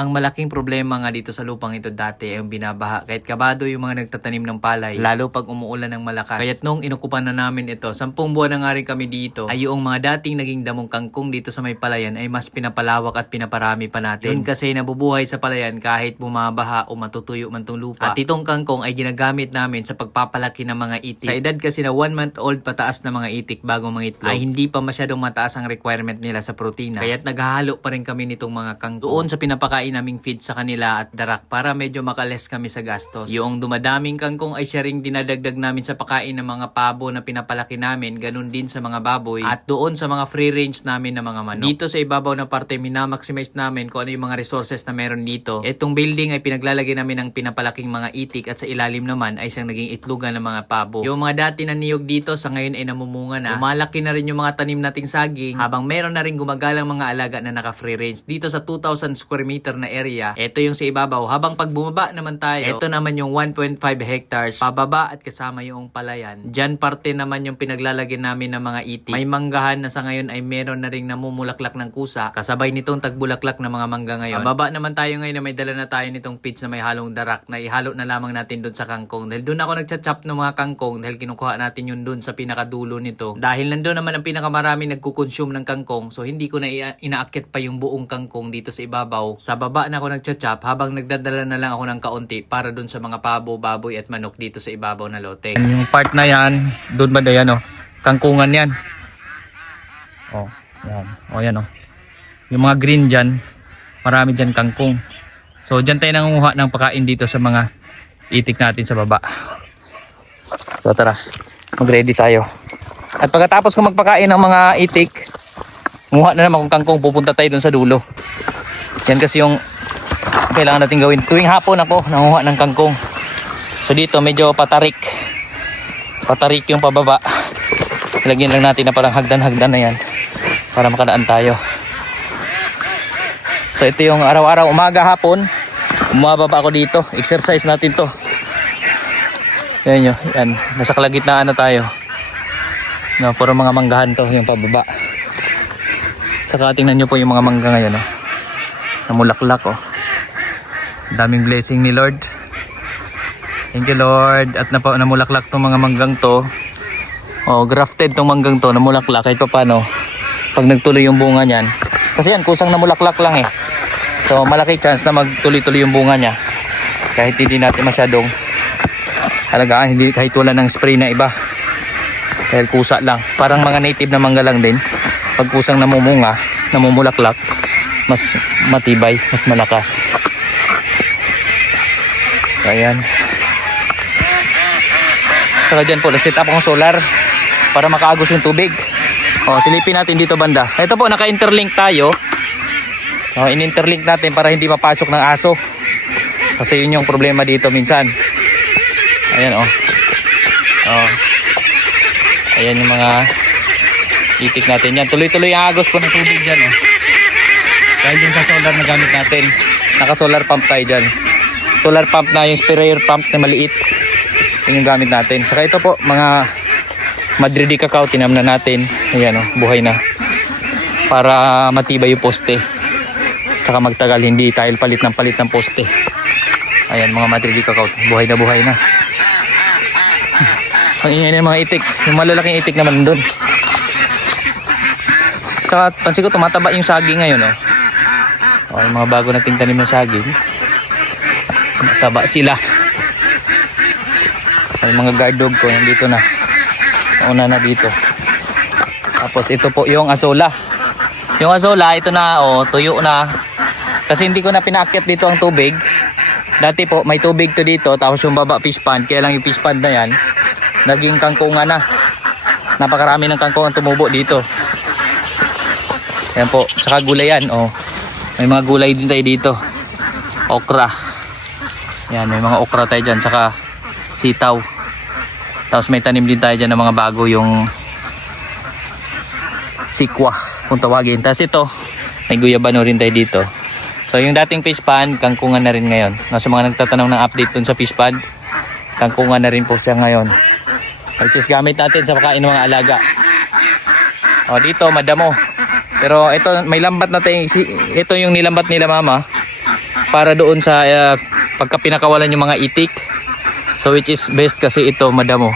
Ang malaking problema nga dito sa lupang ito dati ay yung binabaha. Kahit kabado yung mga nagtatanim ng palay, lalo pag umuulan ng malakas. Kaya't nung inukupan na namin ito, 10 buwan na nga rin kami dito, ay yung mga dating naging damong kangkong dito sa may palayan ay mas pinapalawak at pinaparami pa natin. Yun kasi nabubuhay sa palayan kahit bumabaha o matutuyo man tong lupa. At itong kangkong ay ginagamit namin sa pagpapalaki ng mga itik. Sa edad kasi na 1 month old pataas na mga itik bago mga itlog, ay hindi pa masyadong mataas ang requirement nila sa protina. Kaya't naghahalo pa rin kami nitong mga kangkong doon sa pinapakain naming feed sa kanila at darak para medyo makales kami sa gastos. Yung dumadaming kangkong ay siya ring dinadagdag namin sa pakain ng mga pabo na pinapalaki namin, ganun din sa mga baboy at doon sa mga free range namin na mga manok. Dito sa ibabaw na parte, minamaximize namin kung ano yung mga resources na meron dito. Itong building ay pinaglalagay namin ng pinapalaking mga itik at sa ilalim naman ay siyang naging itlogan ng mga pabo. Yung mga dati na niyog dito sa ngayon ay namumunga na. Lumalaki na rin yung mga tanim nating saging habang meron na rin gumagalang mga alaga na naka free range. Dito sa 2,000 square meter na area, ito yung sa ibabaw. Habang pag bumaba naman tayo, ito naman yung 1.5 hectares pababa at kasama yung palayan. Diyan parte naman yung pinaglalagyan namin ng mga itik. May manggahan na sa ngayon ay meron na rin namumulaklak ng kusa kasabay nitong tagbulaklak na mga mangga ngayon. Baba naman tayo ngayon na may dala na tayo nitong pits na may halong darak na ihalo na lamang natin doon sa kangkong. Dahil doon ako nagcha-chop ng mga kangkong dahil kinukuha natin yun doon sa pinakadulo nito. Dahil nandoon naman ang pinakamarami nagkukonsume ng kangkong, so hindi ko na inaakit pa yung buong kangkong dito sa ibabaw. Sa baba na ako nagcha-chop habang nagdadala na lang ako ng kaunti para doon sa mga pabo, baboy at manok dito sa ibabaw na lote. Yung part na yan, doon ba yan oh, kangkungan yan. Oh, yan. Oh, yan oh. Yung mga green dyan, marami dyan kangkong. So dyan tayo nangunguha ng pakain dito sa mga itik natin sa baba. So tara, mag-ready tayo. At pagkatapos ko magpakain ng mga itik, nguha na naman kung kangkong, pupunta tayo dun sa dulo. Yan kasi yung kailangan natin gawin. Tuwing hapon ako nanguha ng kangkong. So dito medyo patarik. Patarik yung pababa. Ilagyan lang natin na parang hagdan-hagdan na yan para makadaan tayo. So ito yung araw-araw, umaga, hapon, umababa ako dito. Exercise natin to. Yan nyo, yan. Nasa kalagitnaan na tayo. No, puro mga manggahan to, yung pababa. Saka tingnan nyo po yung mga mangga ngayon. Oh. Namulaklak oh. Daming blessing ni Lord. Thank you Lord. At namulaklak tong mga manggang to. Oh, grafted tong manggang to, namulaklak kahit pa paano. Pag nagtuloy yung bunga niyan. Kasi yan, kusang namulaklak lang eh. So malaki chance na magtuloy-tuloy yung bunga niya. Kahit hindi natin masyadong halagaan, hindi kahit wala ng spray na iba. Dahil kusa lang. Parang mga native na mangga lang din. Pag kusang namumunga, namumulaklak, mas matibay, mas malakas. Ayan. Saka dyan po, nag-set up akong solar para makaagos yung tubig. O, silipin natin dito banda. Ito po, naka-interlink tayo. O, in-interlink natin para hindi mapasok ng aso. Kasi yun yung problema dito minsan. Ayan o. O. Ayan yung mga itik natin yan. Tuloy-tuloy ang agos po ng tubig dyan. O. Dahil yung sa solar na gamit natin. Naka-solar pump tayo dyan. Solar pump na yung sprayer pump na maliit. Yun yung gamit natin. Saka ito po, mga Madridi cacao, tinam na natin. Ayan o, buhay na. Para matibay yung poste. Saka magtagal, hindi tayo palit ng poste. Ayan, mga Madridi cacao, buhay na. Ang ingay ng mga itik. Yung malalaking itik naman doon. Saka pansin ko, tumataba yung saging ngayon o. O, yung mga bago nating tanim ng saging. Tumataba sila. Yung mga guard dog ko, nandito na. Una na dito. Tapos ito po yung azola. Yung azola, ito na, oh, tuyo na. Kasi hindi ko na pinaakyat dito ang tubig. Dati po, may tubig to dito. Tapos yung baba fish pond. Kaya lang yung fish pond na yan, naging kangkungan na. Napakarami ng kangkungan tumubo dito. Yan po. Tsaka gulay yan, oh. May mga gulay din tayo dito. Okra. Yan, may mga okra tayo dyan. Tsaka sitaw. Tapos may tanim din tayo dyan ng mga bago, yung sikwa kung tawagin. Tapos ito, may guyabano rin tayo dito. So yung dating fish pond, kangkungan na rin ngayon. Nasa mga nagtatanong ng update dun sa fish pond, kangkungan na rin po siya ngayon. Which is gamit natin sa pagkain ng mga alaga. O dito, madamo. Pero ito, may lambat na tayo. Ito yung nilambat nila mama. para doon sa pagka pinakawalan yung mga itik. So which is best kasi ito madamo.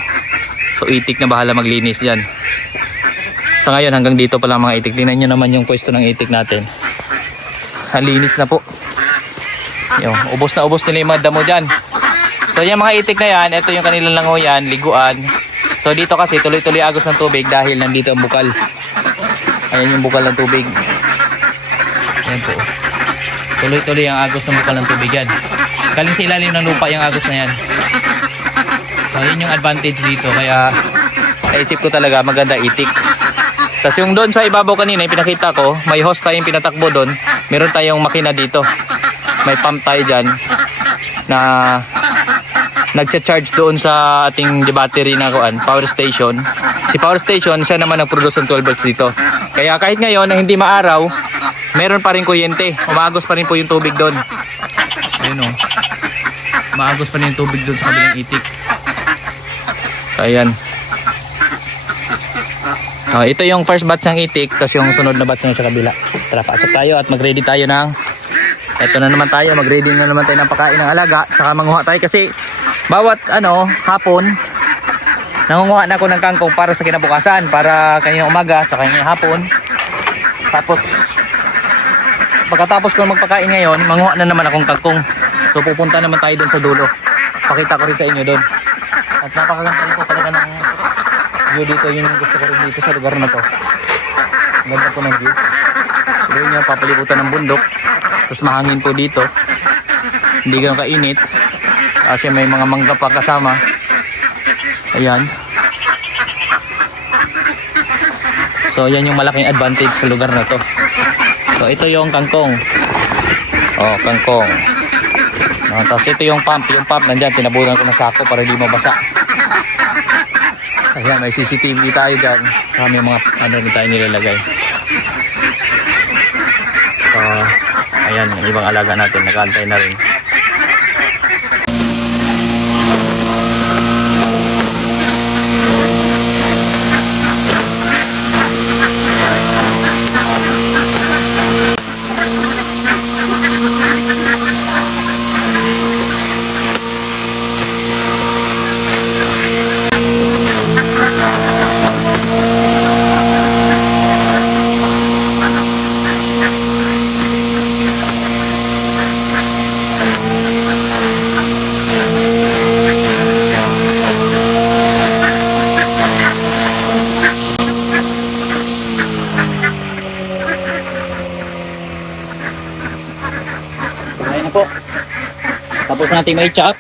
So itik na bahala maglinis dyan. So ngayon hanggang dito pa lang mga itik. Tingnan nyo naman yung pwesto ng itik natin. Halinis na po. Yung, ubos na ubos nila yung mga damo dyan. So yung mga itik na yan, ito yung kanilang langoyan, liguan. So dito kasi tuloy-tuloy agos ng tubig dahil nandito ang bukal. Ayan yung bukal ng tubig. Ayan po. Tuloy-tuloy ang agos ng bukal ng tubig yan. Galing sa ilalim ng lupa yung agos na yan. So yun yung advantage dito. Kaya naisip ko talaga maganda itik. Tapos yung doon sa ibabaw kanina yung pinakita ko, may hose tayong pinatakbo doon. Meron tayong makina dito. May pump tayo dyan na nagcha-charge doon sa ating battery na power station. Si power station, siya naman nag-produce ng 12 volts dito. Kaya kahit ngayon na hindi maaraw, meron pa rin kuryente. Umaagos pa rin po yung tubig doon. Ayun o. Umaagos pa rin yung tubig doon sa kabilang itik. So ayan. Ito yung first batch ng itik, tapos yung sunod na batch na sa kabila. Tara, pasok tayo at mag-ready tayo ng... Ito na naman tayo, mag-ready na naman tayo ng pagkain ng alaga. Saka manguha tayo kasi bawat hapon, nangunguha na ako ng kangkong para sa kinabukasan. Para kaninang umaga, saka kaninang hapon. Tapos, pagkatapos ko magpakain ngayon, manguha na naman akong kangkong. So pupunta naman tayo doon sa dulo. Pakita ko rin sa inyo doon. At napakaganda rin po talaga ng view dito. Yun yung gusto ko rin dito sa lugar na to. Ganda po ng view. So yun yung papalibutan ng bundok. Tapos mahangin po dito. Hindi ganun kainit. Kasi may mga mangga pa kasama. Ayan. So yan yung malaking advantage sa lugar na to. So ito yung kangkong. Oh, kangkong. Tapos ito yung pump. Yung pump nandyan. Tinabunan ko ng sako para di mabasa. Ayan, may CCTV tayo dyan. Kami mga tayo nilalagay. So ayan, yung ibang alaga natin, nakaantay na rin. Po. Tapos natin may chop.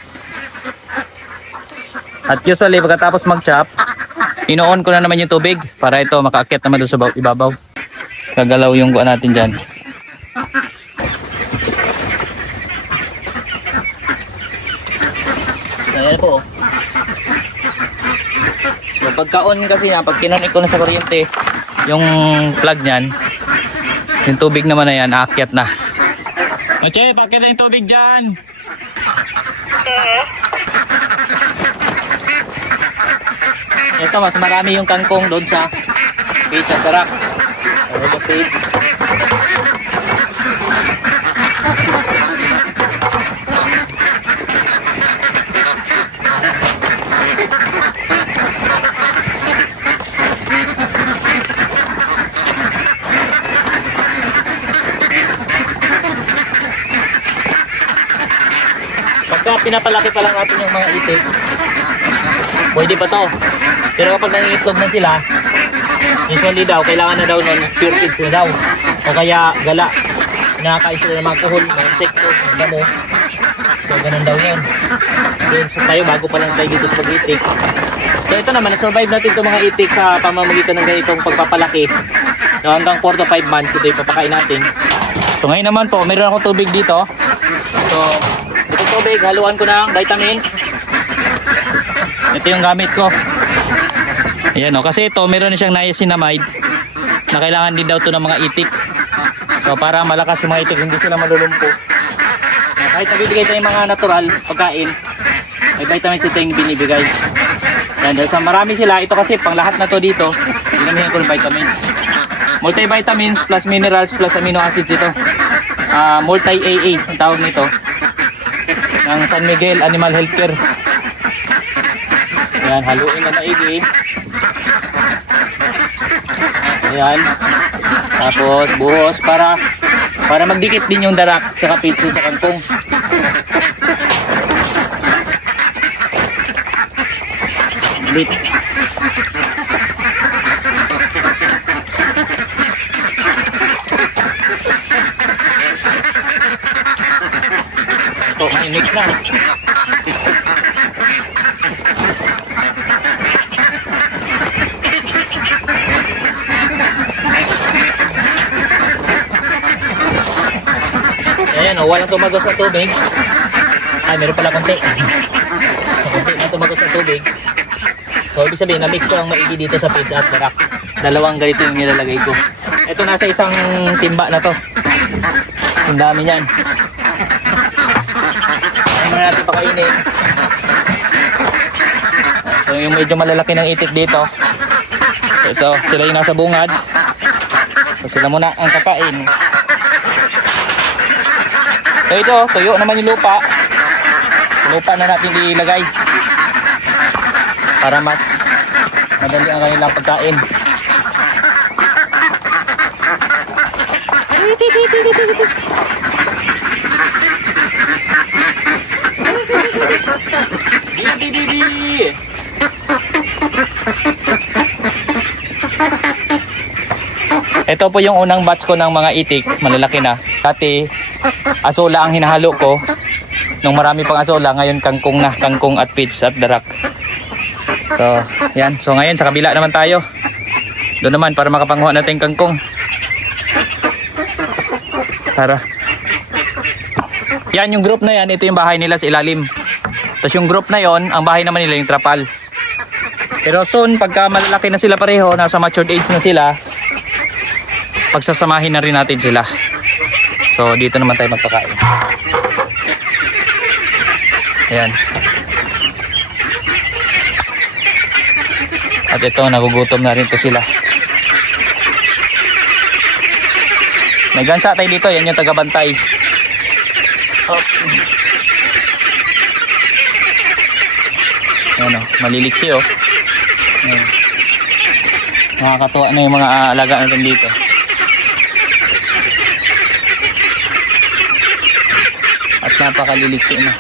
At usually pagkatapos mag-chop, ino-on ko na naman yung tubig para ito makaakyat naman doon sa ibabaw. Gagalaw yung buwan natin dyan. Ayan po. So pagka-on kasi yan, pag kinunik ko na sa kuryente, yung plug nyan, yung tubig naman na yan, aakyat na. Oche, pakita yung tubig dyan. Ito, mas marami yung kangkong doon sa page at tarak. Ito page. Pagka pinapalaki pa lang natin yung mga itik, pwede pa to. Pero kapag nangingitlog na sila, usually daw, kailangan na daw nun pure feeds na daw. O kaya gala, nakakain sila ng mga kuhol, mga insekto, mga damo. So ganun daw yun. So tayo, bago pa lang tayo dito sa pag-itik. So ito naman, na-survive natin itong mga itik sa pamamagitan ng ganitong pagpapalaki. So hanggang 4 to 5 months, ito yung papakain natin. So ngayon naman po, mayroon akong tubig dito. So itong tubig, haluan ko ng vitamins. Ito yung gamit ko. Ayan o, kasi ito meron na siyang niacinamide na kailangan din daw to ng mga itik. So para malakas yung mga itik, hindi sila malulumpo. Kahit nabibigay tayo mga natural pagkain, may vitamins ito yung binibigay. Yan, dahil sa marami sila, ito kasi pang lahat na to dito, dinamihan ko ng vitamins. Multivitamins plus minerals plus amino acids ito. multi-AA ang tawag nito, ng San Miguel Animal Healthcare. Ayan, haluin na maigi. Ayan. Tapos buhos para magdikit din yung darak tsaka pitsi sa kangkong. Bit. Ito, mix na. Ayan o, walang tumagos na tubig. Ay, meron pala konti. Konti na tumagos na tubig. So, ibig sabihin, na-mix ko ang maigi dito sa pizza at darak. Dalawang ganito yung nilalagay ko. Ito nasa isang timba na to. Ang dami niyan. Ano na natin pakainin. So, yung medyo malalaki ng itik dito. So, ito, sila yung nasa bungad. So, sila muna ang kakain. So ito, tuyo naman yung lupa. Lupa na natin ilagay para mas madali ang kanilang pagkain. Ito po yung unang batch ko ng mga itik, malalaki na. Dati asola ang hinahalo ko. Nung marami pang asola, ngayon kangkong na, kangkong at pitch at darak. So, yan. So ngayon sa kabila naman tayo. Doon naman para makapanguha natin kangkong. Tara. Yan yung group na yan, ito yung bahay nila sa ilalim. Tapos yung group na yon, ang bahay naman nila yung trapal. Pero soon, pagka malalaki na sila pareho, nasa matured age na sila, pagsasamahin na rin natin sila. So dito naman tayo magpakain. Ayan. At ito, nagugutom na rin to sila. May gansa tayo dito, yan yung tagabantay. Oh. Ayan o, maliliksi o. Ayan. Nakakatuwa na yung mga alaga natin dito. At napakaliliksi na.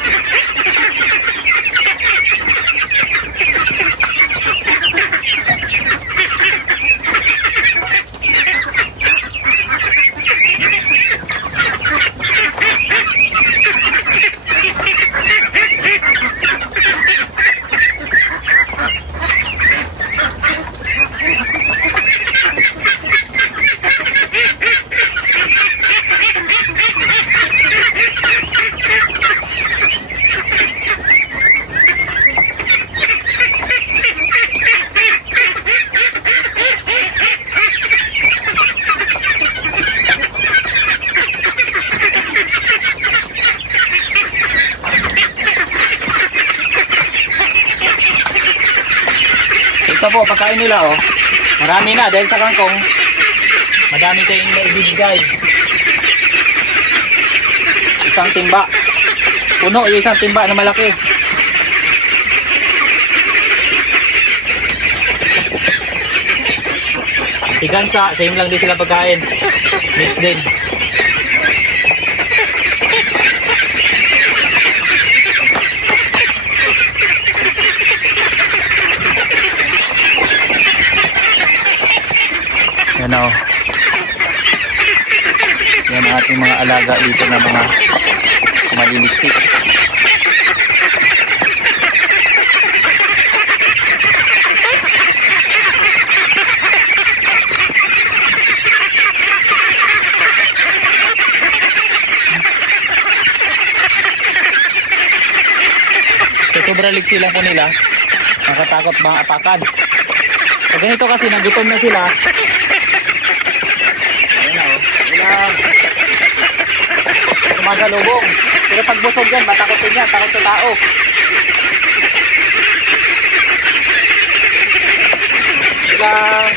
Ito po, pagkain nila oh. Marami na dahil sa kangkong. Madami kayong naibibigay. Isang timba. Puno yung isang timba na malaki. Si Gansa, same lang din sila pagkain. Mix din. Yan o. Yan ang ating mga alaga dito na mga maliliksi. Sobrang liksi lang po nila. Nakatakot mga apakan. Pag ganito kasi nagutom na sila. Ayan o. Ilang tumagalubong. Pero pag busog yan, matakotin yan. Takot sa tao. Ilang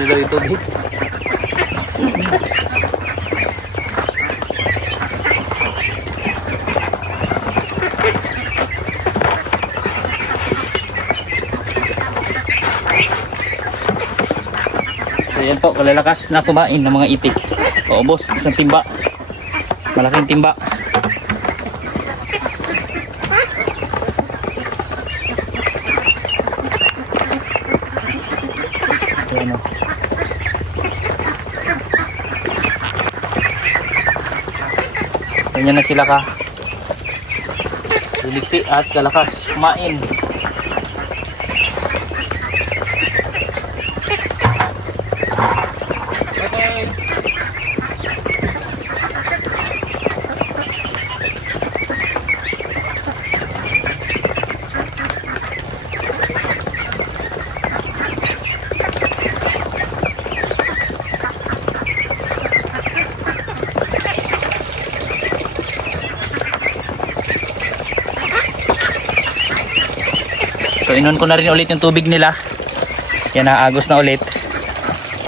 na daw yung tubig. So yan po, kalalakas na kumain ng mga itik. Oo boss, isang timba. Malaking timba. Ayan o. Ganyan na sila ka. Liliksi at kalakas kumain. So inon ko na rin ulit yung tubig nila. Yan, naagos na ulit.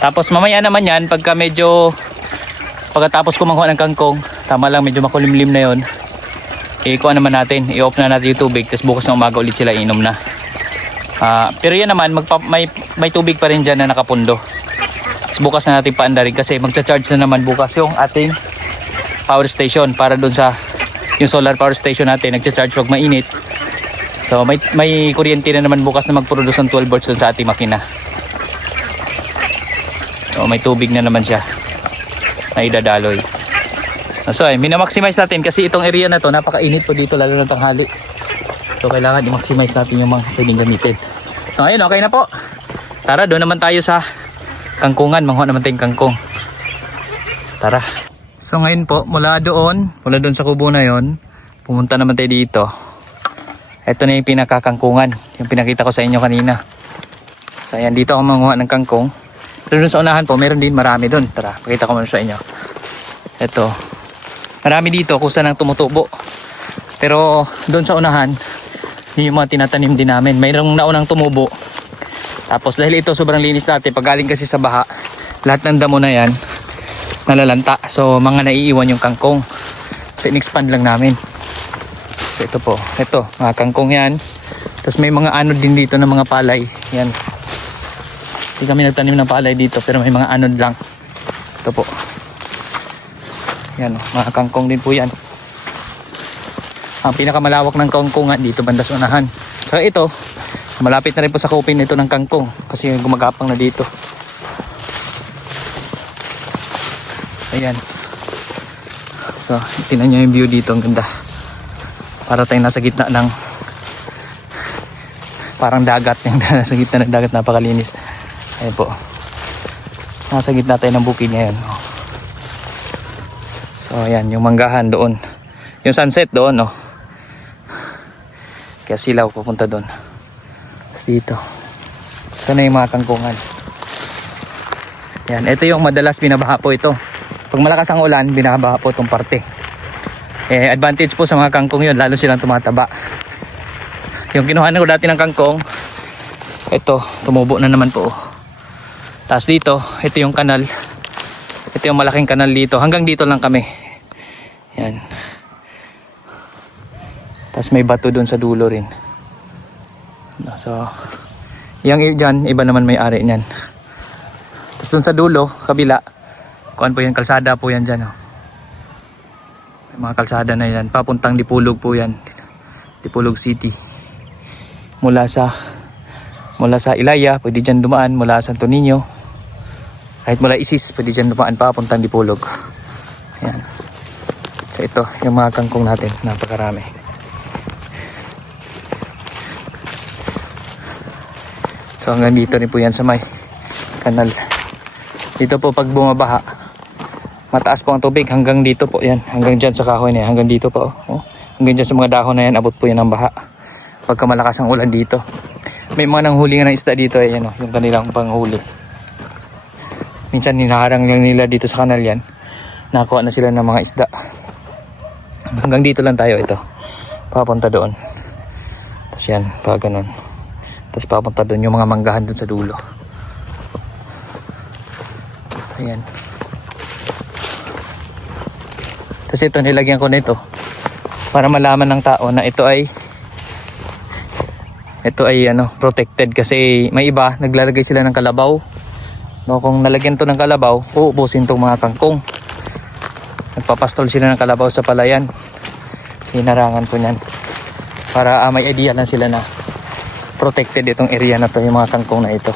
Tapos mamaya naman yan, pagka medyo pagkatapos kumanguha ng kangkong, tama lang medyo makulimlim na yon, ikuha naman natin, i-off na natin yung tubig, tapos bukas na umaga ulit sila inom na. Pero yan naman, may tubig pa rin dyan na nakapundo. Tapos bukas na natin paandarin kasi magcha-charge na naman bukas yung ating power station para dun sa yung solar power station natin, nagcha-charge pag mainit. So may kuryente na naman bukas na mag-produce ng 12 volts dun sa ating makina. So may tubig na naman siya na idadaloy. So ay, minamaximize natin kasi itong area na to napakainit po dito lalo ng tanghali. So kailangan i-maximize natin yung mga pwedeng gamitin. So ayun, okay na po. Tara, doon naman tayo sa kangkungan. Manguha naman tayong kangkong. Tara. So ngayon po, mula doon sa kubo na yon, pumunta naman tayo dito. Ito na yung pinakakangkungan, yung pinakita ko sa inyo kanina. So ayan, dito ako manguha ng kangkong. Pero doon sa unahan po, meron din marami doon. Tara, pakita ko muna sa inyo. Ito, marami dito kung saan ang tumutubo. Pero doon sa unahan, yun yung mga tinatanim din namin. Mayroong naunang tumubo. Tapos dahil ito sobrang linis natin, pag galing kasi sa baha, lahat ng damo na yan, nalalanta. So mga naiiwan yung kangkong. So in-expand lang namin. So ito po, ito, mga kangkong yan. Tapos may mga anod din dito ng mga palay. Yan. Hindi kami nagtanim ng palay dito, pero may mga anod lang. Ito po. Yan, mga kangkong din po yan. Ang pinakamalawak ng kangkongan dito banda sa unahan. Saka ito, malapit na rin po sa kupin nito ng kangkong kasi gumagapang na dito. Ayan. So, tingnan nyo yung view dito, ang ganda. Para tayong nasa gitna ng parang dagat, yung nasa gitna ng dagat, napakalinis. Ayan po. Nasa gitna tayo ng bukid ngayon. So ayan, yung manggahan doon. Yung sunset doon, oh. Kaya silaw pupunta doon. Tapos dito. Ito na yung mga kangkungan. Yan, ito yung madalas binabaha po ito. Pag malakas ang ulan, binabaha po itong parte. Advantage po sa mga kangkong yun, lalo silang tumataba. Yung kinuha ko dati ng kangkong, ito, tumubo na naman po. Tapos dito, ito yung kanal. Ito yung malaking kanal dito. Hanggang dito lang kami. Yan. Tapos may bato doon sa dulo rin. So, yung dyan, iba naman may-ari niyan. Tapos doon sa dulo, kabila, kuan po yan, kalsada po yan dyan. Oh. May mga kalsada na yan. Papuntang Dipulog po yan. Dipulog City. Mula sa Ilaya, pwede dyan dumaan. Mula Santo Niño. Kahit mula Isis, pwede dyan dumaan papuntang Dipulog. Yan. So ito, yung mga kangkong natin. Napakarami. So hanggang dito rin po yan sa may kanal. Dito po pag bumabaha, mataas po ang tubig hanggang dito po yan. Hanggang dyan sa kahoy na yan. Hanggang dito po. Oh. Hanggang dyan sa mga dahon na yan, abot po yan ang baha. Pagka malakas ang ulan dito. May mga nanghuli nga ng isda dito. Ayan, oh, yung kanilang panghuli. Minsan hinaharang lang nila dito sa kanal yan. Nakuha na sila ng mga isda. Hanggang dito lang tayo ito. Papunta doon. Tapos yan, pa ganun. Tapos papunta doon yung mga manggahan doon sa dulo. Ayan. Tapos ito nilagyan ko nito para malaman ng tao na ito ay protected, kasi may iba naglalagay sila ng kalabaw. No, kung nalagyan to ng kalabaw, uubusin tong mga kangkong. Nagpapastol sila ng kalabaw sa palayan. Hinarangan ko niyan para may idea lang sila na protected itong area na to, yung mga kangkong na ito.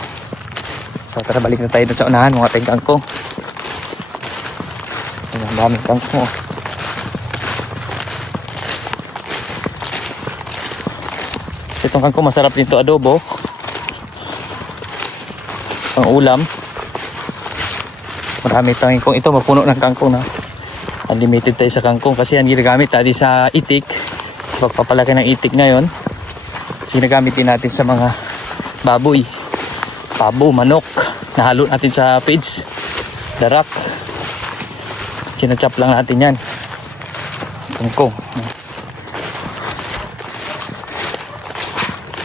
So tara, balik na tayo dun sa unahan, mga tayong kangkong. Ang daming kangkong, oh. Itong kangkong masarap dito adobo, pang ulam. Marami tayong kangkong. Ito mapuno ng kangkong na. Unlimited tayo sa kangkong kasi yan ginagamit tadi sa itik. Pagpapalaki ng itik ngayon, sinagamit din natin sa mga baboy, pabo, manok. Nahalo natin sa feeds, darak. Sinachop lang natin yan, kangkong.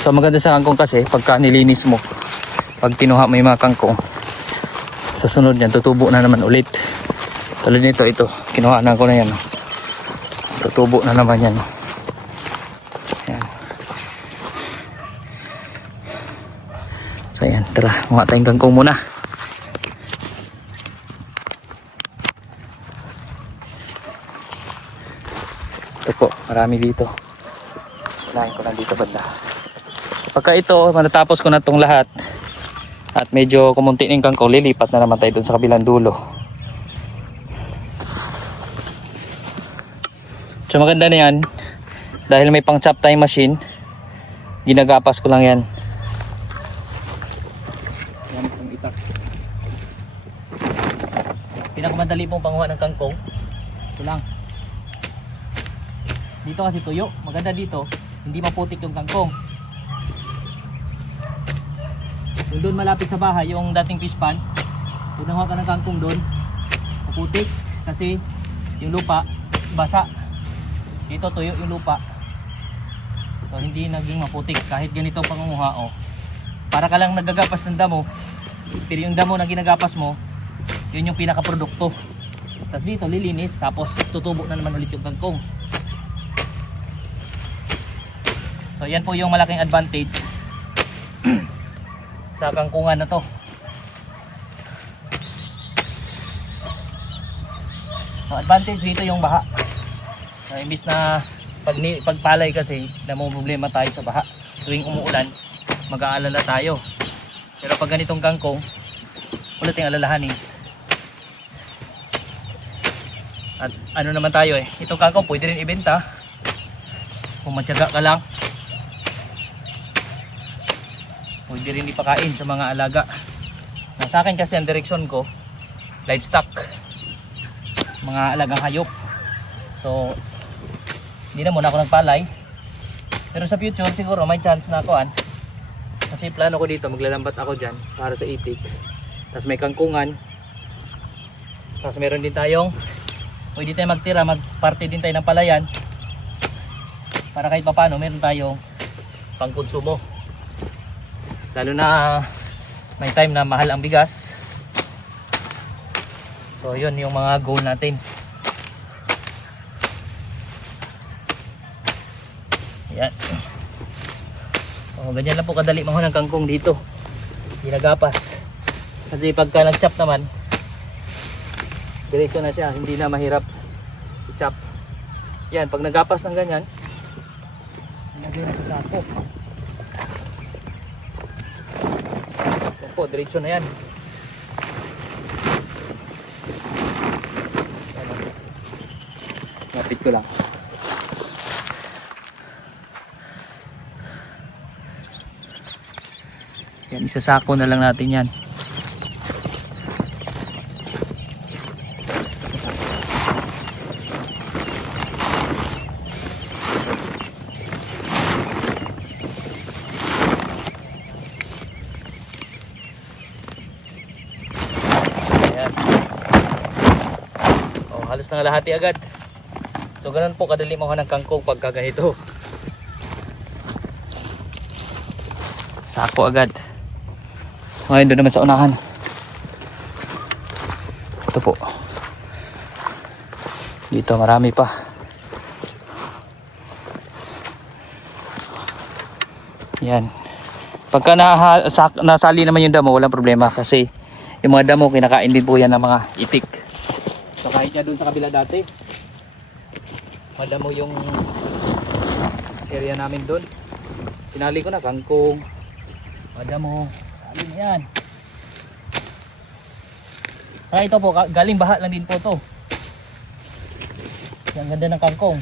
So maganda sa kangkong kasi pagka nilinis mo, pag kinuha mo yung mga kangkong, sa sunod yan tutubo na naman ulit. Tulad nito, ito kinuha na ko na yan, tutubo na naman yan. Ayan. So ayan, tara, mga tayong kangkong muna. Ito po, marami dito. Sinahin ko na dito banda. Pagka ito, matapos ko na itong lahat at medyo kumunti ng kangkong, lilipat na naman tayo dun sa kabilang dulo. So maganda na yan, dahil may pang chop time machine, ginagapas ko lang yan. Yan ang itak. Pinakamadali pong panguha ng kangkong, ito lang. Dito kasi tuyo, maganda dito, hindi maputik yung kangkong. Yung doon malapit sa bahay, yung dating fish pan, kung nakuha ka ng kangkong doon, maputik kasi yung lupa basa. Dito tuyo yung lupa, so hindi naging maputik kahit ganito pangunguha. Oh, para ka lang nagagapas ng damo, pero yung damo na ginagapas mo, yun yung pinakaprodukto. Tapos dito lilinis, tapos tutubo na naman ulit yung kangkong. So yan po yung malaking advantage sa kangkungan na to. So advantage dito yung baha. So imbis na pagpalay kasi na may problema tayo sa baha, tuwing umuulan mag-aalala tayo. Pero pag ganitong kangkong, wala tayong alalahanin. At ano naman tayo itong kangkong pwede rin ibenta kung matyaga ka lang. Pwede rin ipakain sa mga alaga. Sa akin kasi ang direksyon ko, livestock, mga alagang hayop. So hindi na muna ako nagpalay, pero sa future siguro may chance na ako kasi plano ko dito maglalambat ako dyan para sa itik. Tapos may kangkungan, tapos meron din tayong pwede tayo magtira, magparte din tayo ng palayan para kahit papano meron tayong pangkonsumo, lalo na may time na mahal ang bigas. So yun yung mga goal natin. Yan. O, ganyan lang po kadali manghon ng kangkong dito. Ginagapas. Kasi pagka nag-chop naman, diretso na siya, hindi na mahirap i-chop. Yan, pag nagapas ng ganyan, nilagay na sa sako. Yan po, diretso na yan. Lapit ko lang. Yan, isasako na lang natin yan. Ayan. Oh, halos nangalahati agad. So ganun po kadali mo ng kangkong pagka ganito. Sako agad. Ngayon doon naman sa unahan. Ito po. Dito marami pa. Yan. Pagka nasali naman yung damo, walang problema kasi yung mga damo kinakain din po yan ng mga itik. So kahit nga dun sa kabila dati, madamo yung area namin dun. Pinali ko na kangkong, madamo, sali na yan. Ah, ito po, galing baha lang din po to. Ang ganda ng kangkong.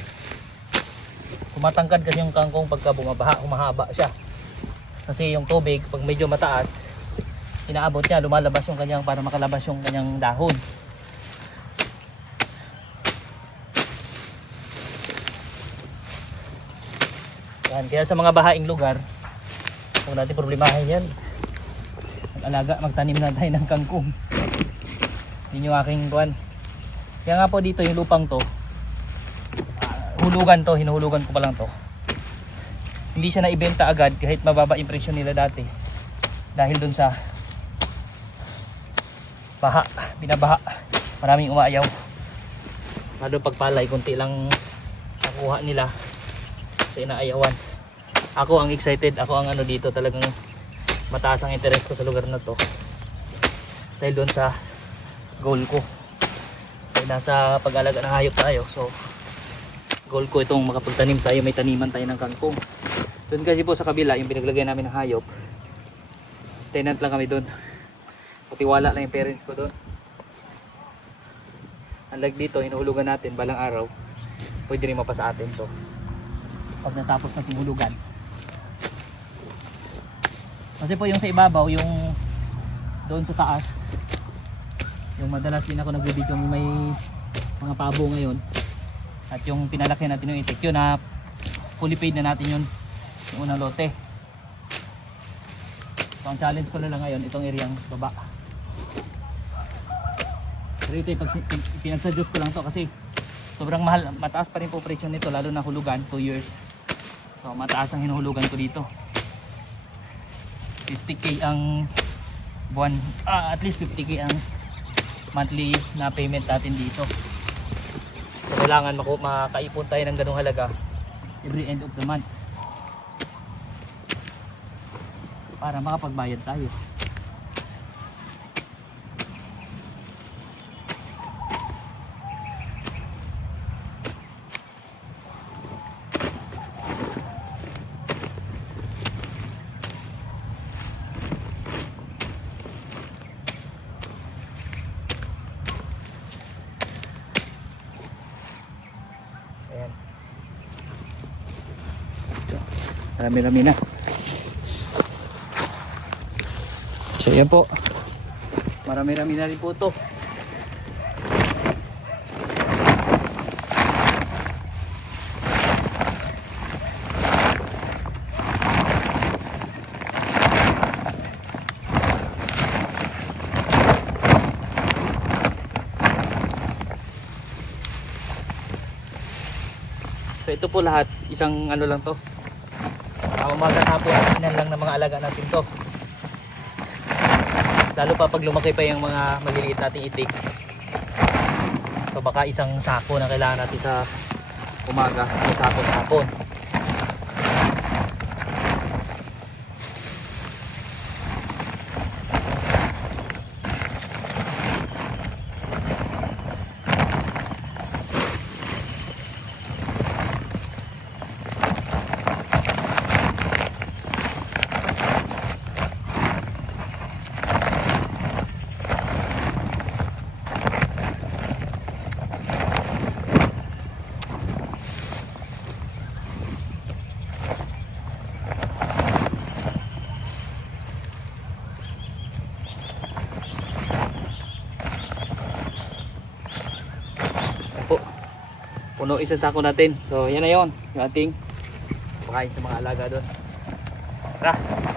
Tumatangkad kasi yung kangkong pagka bumabaha, humahaba siya. Kasi yung tubig, pag medyo mataas, inaabot niya, lumalabas yung kanyang, para makalabas yung kanyang dahon. Yan, kaya sa mga bahaing lugar, huwag natin problemahin yan. Mag-alaga, magtanim na tayo ng kangkong. Yun yung aking kuwan. Kaya nga po dito yung lupang to, hulugan to, hinuhulugan ko pa lang to. Hindi siya naibenta agad kahit mababa impresyon nila dati. Dahil dun sa baha, binabaha. Maraming umaayaw. Lalo pagpalay, kunti lang nakuha nila sa inaayawan. Ako ang excited, ako ang ano dito, talagang mataas ang interest ko sa lugar na to. Dahil dun sa goal ko. Dahil nasa pag-alaga ng hayop tayo. So goal ko itong makapagtanim tayo, may taniman tayo ng kangkong. Doon kasi po sa kabila, yung pinaglagay namin ng hayop, tenant lang kami doon. Patiwala lang yung parents ko doon. Unlike dito, hinuhulugan natin balang araw, pwede rin mapasa atin to pag natapos natin hulugan. Kasi po yung sa ibabaw, yung doon sa taas, yung madalas din ako nag-video, may mga pabo ngayon. At yung pinalaki natin yung itik, yun na fully paid na natin yun, yung unang lote. So ang challenge ko na lang ngayon, itong areang baba. Pero ito pinagsadyos ko lang to kasi sobrang mahal, mataas pa rin po presyo nito, lalo na hulugan, 2 years. So mataas ang hinuhulugan ko dito. 50k ang buwan, at least 50k ang monthly na payment natin dito. So, kailangan makaipon tayo ng ganung halaga every end of the month para makapagbayad tayo. Ayan. Marami-rami na. So yan po. Marami-rami na rin po ito. So ito po lahat, isang ano lang to. Umaga hapon, inan lang ng mga alaga natin to. Lalo pa pag lumaki pa yung mga maliliit nating itik. So baka isang sako na kailangan natin sa umaga, isang sako sa hapon. Puno isa sako natin. So yan na yun, yung ating pakain sa mga alaga doon. Tara!